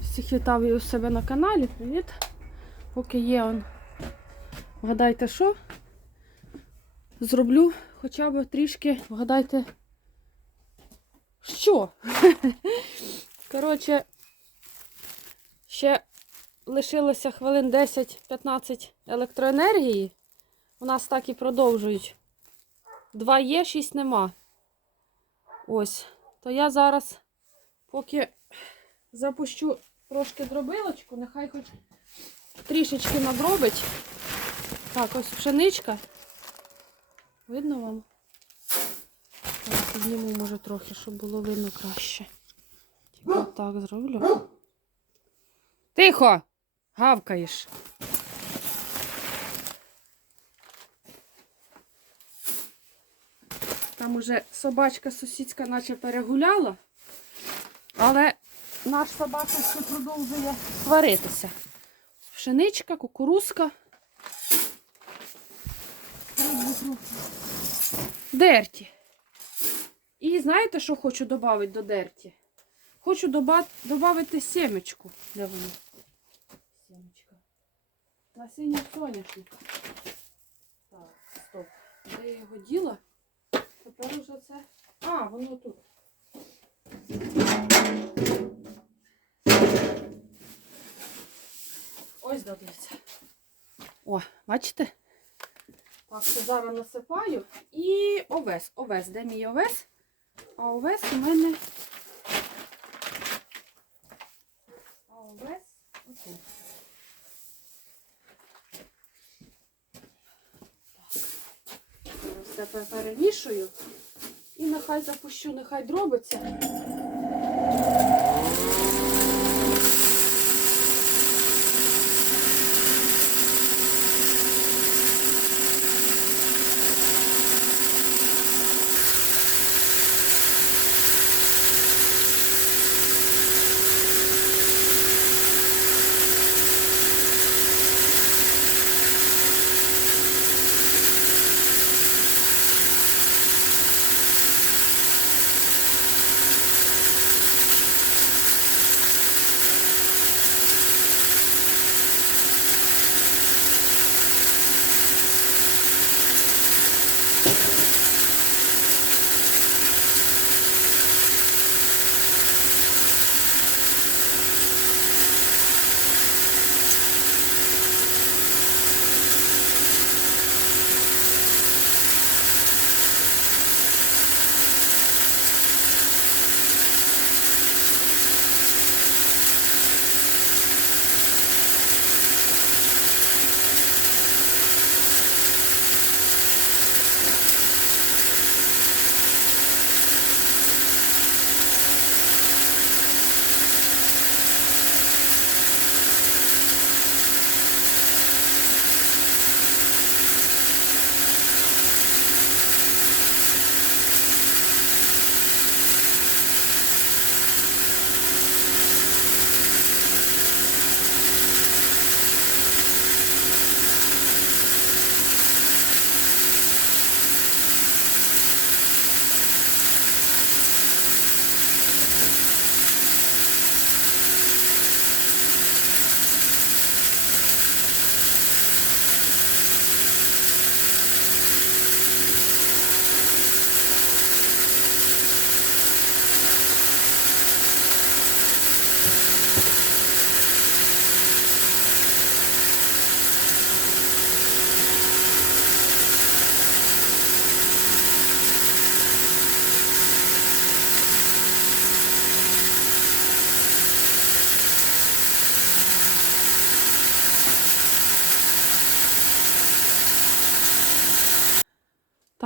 Всіх вітав у себе на каналі. Привіт. Поки є он. Вгадайте, що? Зроблю хоча б трішки, вгадайте, що? Коротше, ще лишилося хвилин 10-15 електроенергії. У нас так і продовжують. Два є, шість нема. Ось. То я зараз, поки запущу трошки дробилочку, нехай хоч трішечки надробить. Так, ось пшеничка. Видно вам? Зараз підніму, може, трохи, щоб було видно краще. Тільки так зроблю. Тихо! Гавкаєш. Там уже собачка сусідська наче перегуляла, але наш собака ще продовжує сваритися. Пшеничка, кукурузка. Дерті. І знаєте, що хочу додати до дерті? Хочу додати семечку. Де воно? Семечка. Насіння соняшника. Так, стоп. Де я його діла? Тепер уже це. А, воно тут. Ось дивіться. О, бачите? Так, це зараз насипаю. І овес. Овес. Де мій овес? А овес у мене. А овес отут. Так. Зараз Все перемішую. І нехай запущу, нехай дробиться.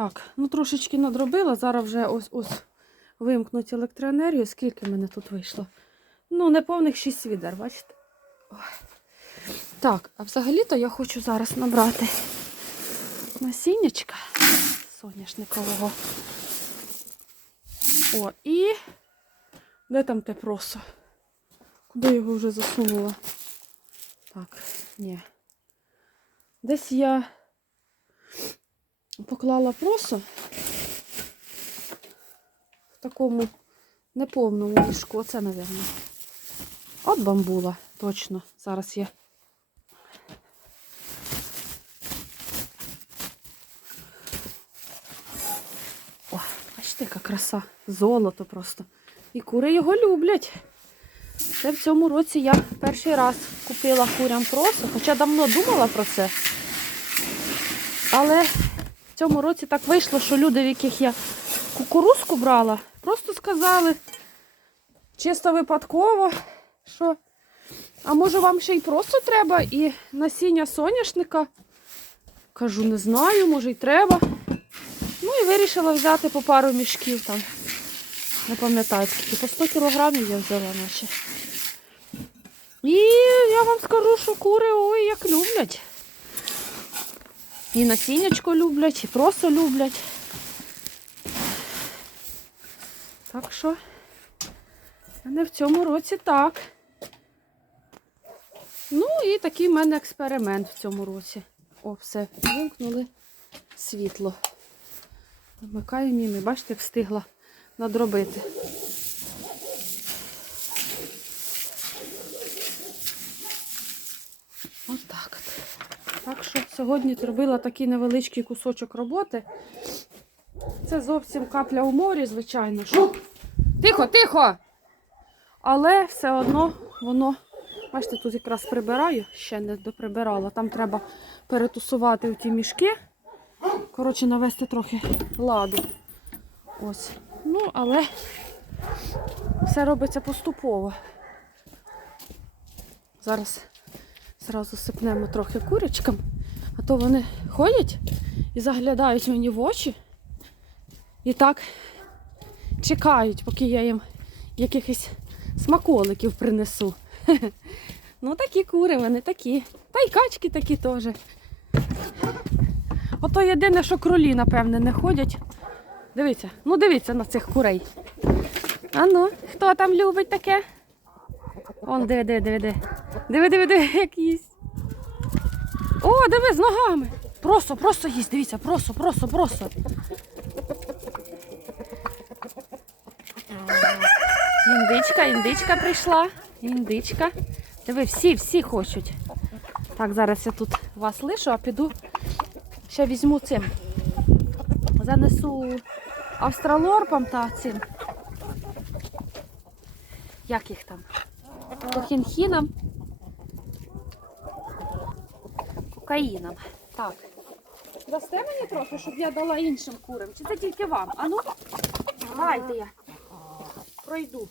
Так, ну трошечки надробила. Зараз вже ось ось вимкнуть електроенергію. Скільки мене тут вийшло? Ну, неповних 6 відер, бачите? Ой. Так, а взагалі-то я хочу зараз набрати насіннячка соняшникового. О, і де там те просо? Куди його вже засунула? Так, ні. Десь я поклала просо. такому неповному ліжку. Оце, мабуть. От бамбула, точно. Зараз є. О, бачите, яка краса. Золото просто. І кури його люблять. Це в цьому році я перший раз купила курям просо, хоча давно думала про це. Але в цьому році так вийшло, що люди, в яких я кукурузку брала, просто сказали чисто випадково, що а може вам ще й просто треба і насіння соняшника? Кажу, не знаю, може й треба. Ну і вирішила взяти по пару мішків там. Не пам'ятаю, скільки по 100 кілограмів я взяла наче. І я вам скажу, що кури ой як люблять. І насіннячко люблять, і просто люблять. Так що, в мене в цьому році так. Ну і такий в мене експеримент в цьому році. О, все, вимкнули світло. Вмикаю міми, бачите, як встигла надробити. Ось так от. Так що сьогодні зробила такий невеличкий кусочок роботи. Це зовсім капля у морі, звичайно. Що... Тихо, тихо! Але все одно воно, бачите, тут якраз прибираю, ще не доприбирала. Там треба перетусувати ті мішки. Коротше, навести трохи ладу. Ось. Ну, але все робиться поступово. Зараз зразу сипнемо трохи курочкам, а то вони ходять і заглядають мені в очі. І так чекають, поки я їм якихось смаколиків принесу. Ну, такі кури, вони такі. Та й качки такі теж. Ото єдине, що кролі, напевне, не ходять. Дивіться, ну дивіться на цих курей. А ну, хто там любить таке? Он диви, диви, диви, диви. Диви, диви, диви, як їсть. О, диви з ногами. Просто, просто їсть, дивіться, просто, просто, просто. Індичка, індичка прийшла. Індичка. Диви, всі, всі хочуть. Так, зараз я тут вас лишу, а піду ще візьму цим. Занесу австралорпам та цим. Як їх там? Кохінхінам. Кокаїном. Так. Дасте мені трохи, щоб я дала іншим курам? Чи це тільки вам? А ну, давайте я пройду.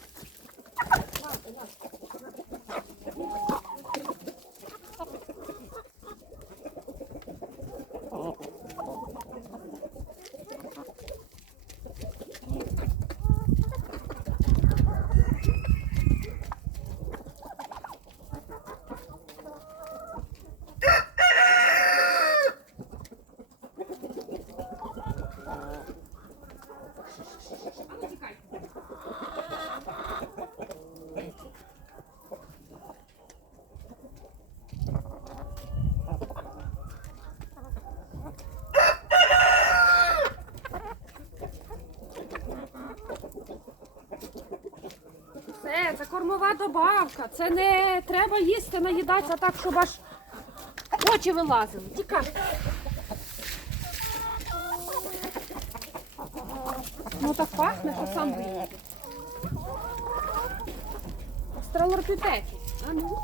Все, це кормова добавка. Це не треба їсти, наїдатися так, щоб аж очі вилазили. Тікай. Так пахне, що сам виїде. Астралорпітеки. А ну.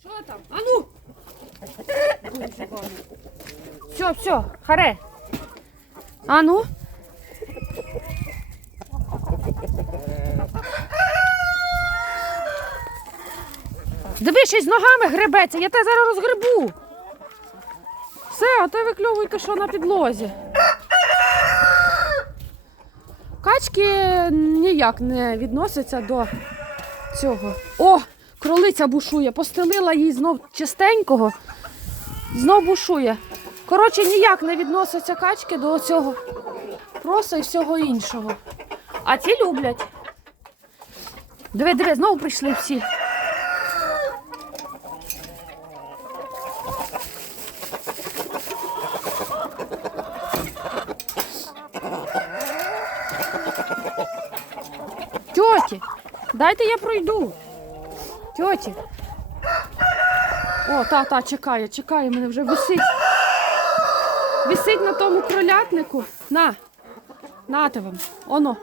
Що там? А ну! Все, все, харе. А ну? Диви, ще й з ногами гребеться, я тебе зараз розгребу. Все, а то викльовуйте, що на підлозі. Качки ніяк не відносяться до цього. О, кролиця бушує. Постелила їй знов чистенького. Знов бушує. Коротше, ніяк не відносяться качки до цього проса і всього іншого. А ці люблять. Диви, диви, знову прийшли всі. Тьоті, дайте я пройду. Тьоті. О, та, та, чекає, чекає, мене вже висить. Висить на тому кролятнику. На. Нате вам. Оно.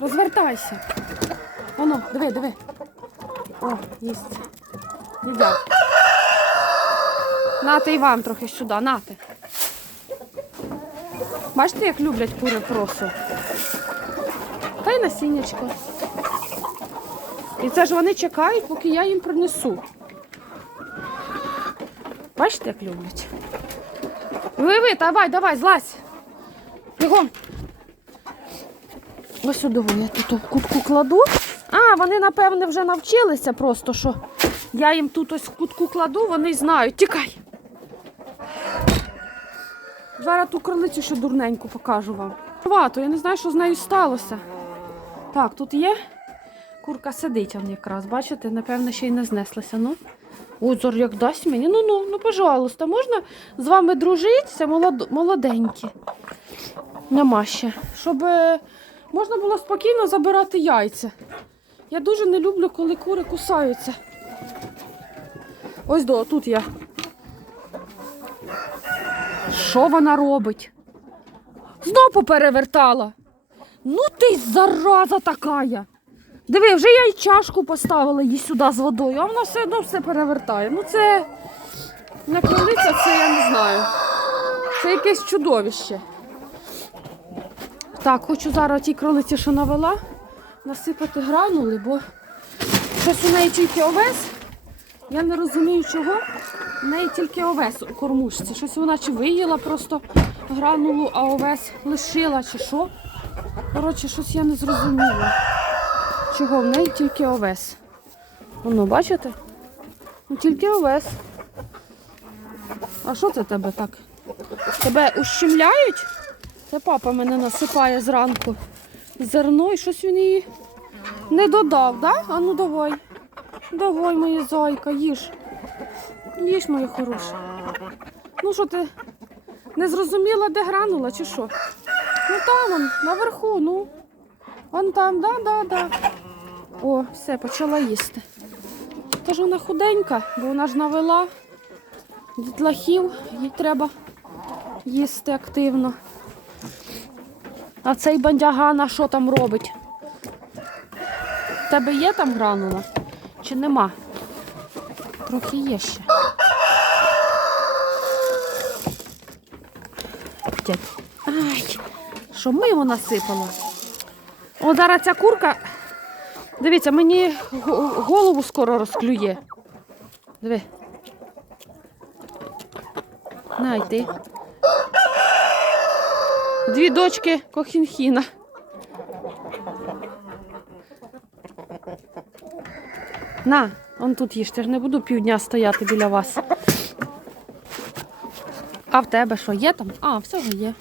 Розвертайся. Оно, диви, диви. О, їсть. Їдять. Нате і вам трохи сюди, нате. Бачите, як люблять кури просу? Та й насіннячко. І це ж вони чекають, поки я їм принесу. Бачите, як люблять? Ви, ви, давай, давай, злазь. Бігом. Ось сюди я тут в кутку кладу. А, вони, напевне, вже навчилися просто, що я їм тут ось в кутку кладу, вони знають. Тікай. Зараз ту кролицю ще дурненьку покажу вам. Вато, я не знаю, що з нею сталося. Так, тут є. Курка сидить он якраз, бачите, напевно, ще й не знеслася. Ну. Ой, зор, як дасть мені. Ну, ну, ну, пожалуйста, можна з вами дружитися, молод... молоденькі. Нема ще. Щоб е, можна було спокійно забирати яйця. Я дуже не люблю, коли кури кусаються. Ось до, тут я. Що вона робить? Знов поперевертала. Ну ти зараза такая. Диви, вже я й чашку поставила їй сюди з водою, а вона все одно все перевертає. Ну це не кролиця, це я не знаю. Це якесь чудовище. Так, хочу зараз тій кролиці, що навела, насипати гранули, бо щось у неї тільки овес. Я не розумію чого. У неї тільки овес у кормушці. Щось вона чи виїла просто гранулу, а овес лишила, чи що. Коротше, щось я не зрозуміла. Чого в неї тільки овес. Воно, бачите? Ну, тільки овес. А що це тебе так? Тебе ущемляють? Це папа мене насипає зранку. Зерно і щось він її не додав, да? А ну давай. Давай, моя зайка, їж. Їж, моя хороша. Ну що ти не зрозуміла, де гранула, чи що? Ну там вон, наверху, ну. Вон там, да, да, да. О, все, почала їсти. Тож вона худенька, бо вона ж навела дітлахів, їй треба їсти активно. А цей бандягана що там робить? В тебе є там гранула? Чи нема? Трохи є ще. Ай, що мимо насипала. О, зараз ця курка. Дивіться, мені голову скоро розклює. Диви. На, йди. Дві дочки Кохінхіна. На, он тут їжте, ж не буду півдня стояти біля вас. А в тебе що, є там? А, всього є.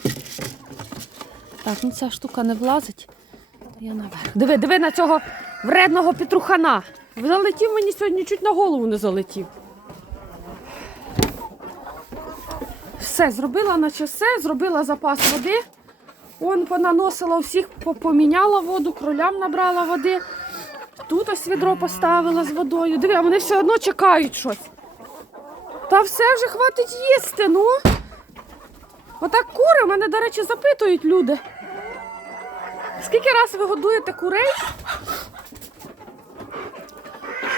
Так, ну ця штука не влазить. Я наверх. Диви, диви на цього вредного петрухана. Залетів мені сьогодні чуть на голову не залетів. Все, зробила наче все, зробила запас води. Он понаносила всіх, по- поміняла воду, кролям набрала води. Тут ось відро поставила з водою. Диви, а вони все одно чекають щось. Та все вже хватить їсти, ну. Отак кури, мене, до речі, запитують люди. Скільки раз ви годуєте курей?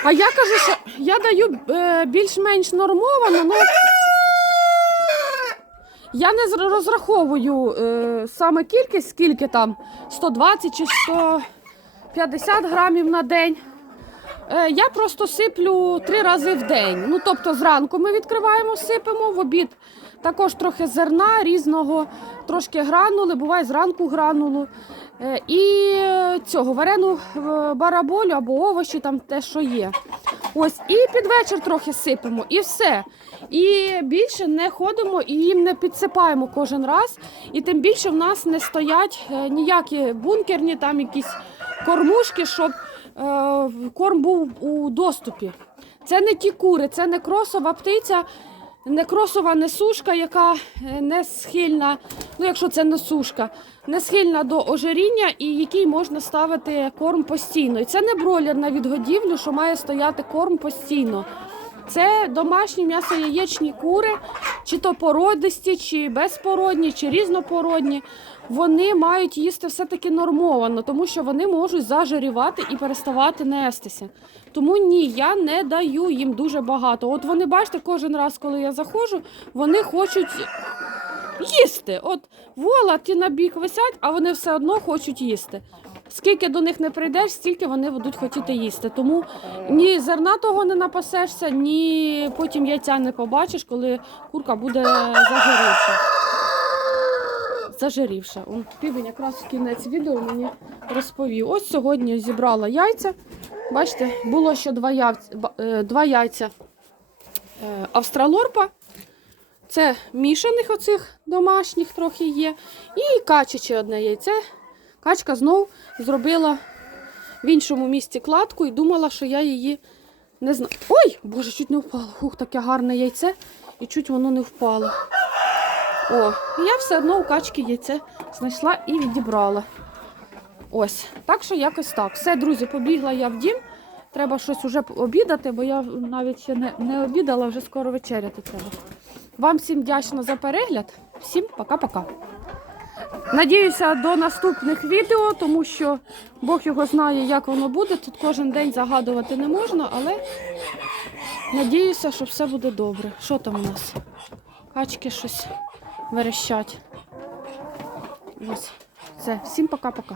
А я кажу, що я даю е, більш-менш нормовано, ну я не розраховую е, саме кількість, скільки там 120 чи 150 грамів на день. Е, я просто сиплю три рази в день. Ну, тобто зранку ми відкриваємо, сипемо, в обід також трохи зерна різного, трошки гранули, буває зранку гранулу. Е, і цього варену е, бараболю або овочі, там те, що є. Ось, і під вечір трохи сипемо, і все. І більше не ходимо і їм не підсипаємо кожен раз. І тим більше в нас не стоять е, ніякі бункерні, там якісь кормушки, щоб корм був у доступі. Це не ті кури, це не кросова птиця, не кросова несушка, яка е, не схильна, ну якщо це несушка, не схильна до ожиріння і якій можна ставити корм постійно. І це не бройлер на відгодівлю, що має стояти корм постійно. Це домашні м'ясо-яєчні кури, чи то породисті, чи безпородні, чи різнопородні. Вони мають їсти все-таки нормовано, тому що вони можуть зажирівати і переставати нестися. Тому ні, я не даю їм дуже багато. От вони, бачите, кожен раз, коли я заходжу, вони хочуть їсти. От вола ті на бік висять, а вони все одно хочуть їсти. Скільки до них не прийдеш, стільки вони будуть хотіти їсти. Тому ні зерна того не напасешся, ні потім яйця не побачиш, коли курка буде зажирівша. Зажирівша. Он півень якраз в кінець відео мені розповів. Ось сьогодні зібрала яйця. Бачите, було ще два яйця, е, два яйця е, австралорпа. Це мішаних оцих домашніх трохи є. І качаче одне яйце. Качка знов зробила в іншому місці кладку і думала, що я її не знаю. Ой, боже, чуть не впало. Хух, таке гарне яйце, і чуть воно не впало. О, я все одно у качки яйце знайшла і відібрала. Ось, так що якось так. Все, друзі, побігла я в дім. Треба щось уже обідати, бо я навіть ще не, не обідала, вже скоро вечеряти треба. Вам всім вдячна за перегляд. Всім пока-пока. Надіюся до наступних відео, тому що Бог його знає, як воно буде. Тут кожен день загадувати не можна, але надіюся, що все буде добре. Що там у нас? Качки щось верещать. Ось. Все, всім пока-пока.